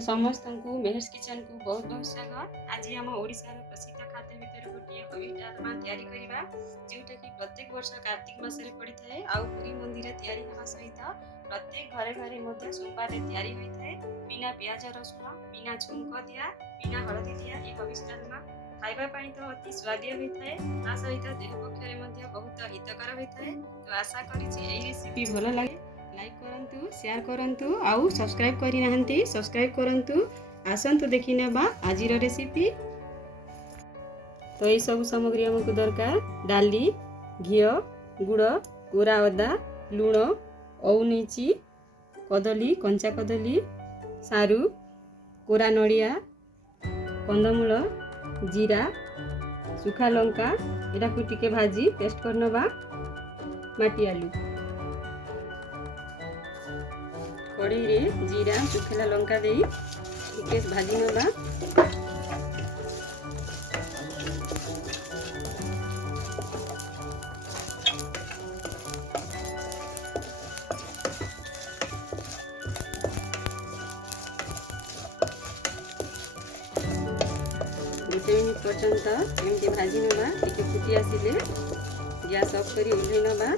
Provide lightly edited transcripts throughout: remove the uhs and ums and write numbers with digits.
समस्त को मेहर्स किचन को बहुत बहुत स्वागत। आज आम ओडिशार प्रसिद्ध खाद्य भितर गोटे हबिष डालमा तैयारी करबा जोटा कि प्रत्येक वर्ष कार्तिक मासरे पड़ी थाए। आउ पुरी मंदिर तैयारी हेबा सहित प्रत्येक घरे घरे मध्य सोमवार तैयारी होई थाए। बिना प्याज रसुण बिना छुंक दिया बिना हळदी दिया ए हबिष डालमा खाइबा पाई तो अति स्वादिय होई थाए। ता सहित देह पक्षरे मध्य बहुत हितकर होई थाए। तो आशा करिछि एई रेसिपी भलो लागे। लाइक करंतु, शेयर करंतु, आउ सब्सक्राइब करि नाहंती सब्सक्राइब करंतु। आसंतु देखि नेबा आजिर रेसिपी। तो ये सब सामग्री हमको दरकार डाली घी गुड़ कोरा अदा लुण औ नैची कदली कंचा कदली सारू कोरा नड़िया कंदमूल जीरा सुखा लंका एटा को टिके भाजी पेस्ट करनबा माटी आलू कढ़ई रे जीरा सुखला लंका दे टिके भाजी नबा। गोटे मिनिट पर्यंत एमती भाजी नबा। टिके फुटी आसिले गैस ऑफ करी ओल्है नबा।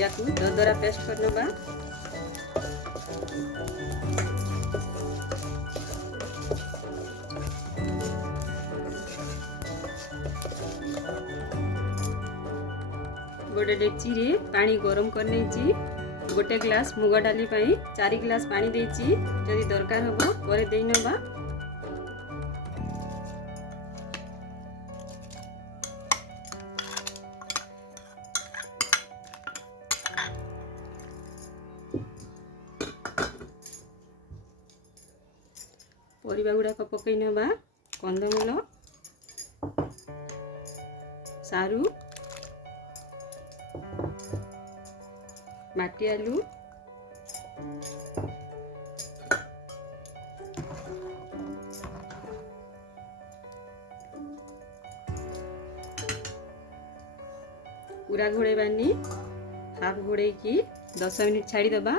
याकू दरदरा पेस्ट कर नबा। गोटे डेक्ची रे पानी गरम कर नेची। गोटे ग्लास मुग डाली पाई 4 ग्लास पानी देची। जदि दरकार हबो परे देई नबा। परिबा गुड़ाक पकई नबा। कंदमूल सारू माटी आलू पूरा घोड़े बानी हाफ घोड़े की 10 मिनिट छाड़ी दबा।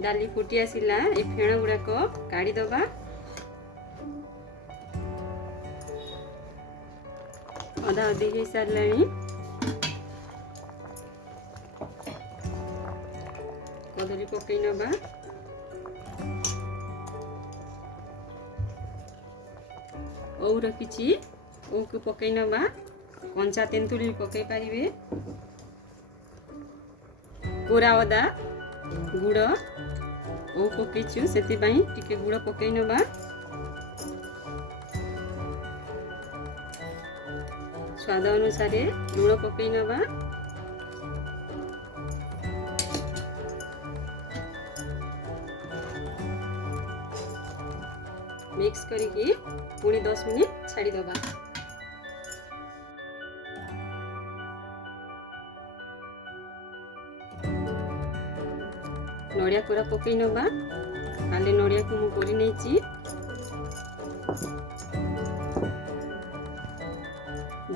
डाली फुटी आसिला ए फेण गुड़ाक काढ़ी दबा। अधा अधि हो सारे कदली पकई नबा। औ रखी ओ को पकई नबा। कंचा तेंतुली पकई पारिबे। कोरा अदा गुड़ ओ पकईचु से टिके गुड़ पकई नबा। स्वाद अनुसार लुण पकई नबा। मिक्स करिकी पुणी 10 मिनिट छाड़ी दबा। नड़िया कोरा पकई नबा। खाली नड़िया को मु कोरी नेची।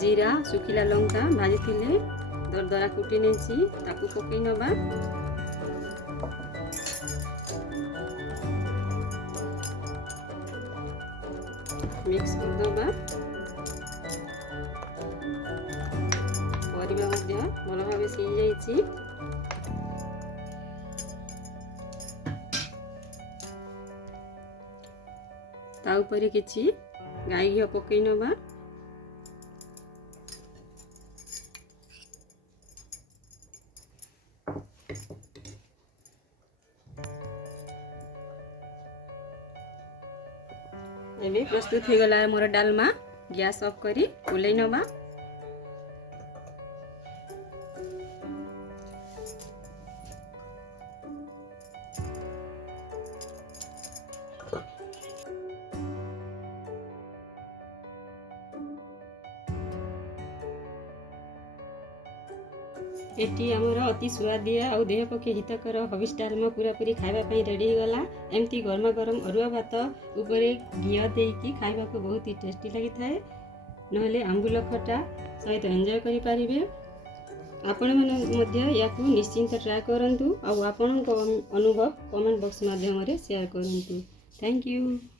जीरा सुखिला लंका भाजी थिले दरदरा कुटी नेची ताकू पकई नबा। मिक्स कर दबा। परिबा मध्य भल भाबे सिझी जाईची। ता ऊपर किछि गाई घी पकई नबा। एबे प्रस्तुत हो गला मोर डालमा। गैस ऑफ करी ओल्है नबा। एटी आमर अति स्वादिया और देह पक्षे हितकर हबिष डालमा पूरा पूरी खाइबा रेडी हो गला। एमती गरमा गरम अरुआ भात उपरे घी देकी खाइबा को बहुत ही टेस्टी लगी थाए। नहले आंबुल खटा सहित एंजॉय करि पारिबे। ଆପଣମାନେ ମଧ୍ୟ ୟାକୁ ନିଶ୍ଚିନ୍ତ ଟ୍ରାଏ କରନ୍ତୁ ଆଉ ଆପଣଙ୍କ ଅନୁଭବ କମେଣ୍ଟ ବକ୍ସ ମାଧ୍ୟମରେ ସେୟାର କରନ୍ତୁ। Thank you.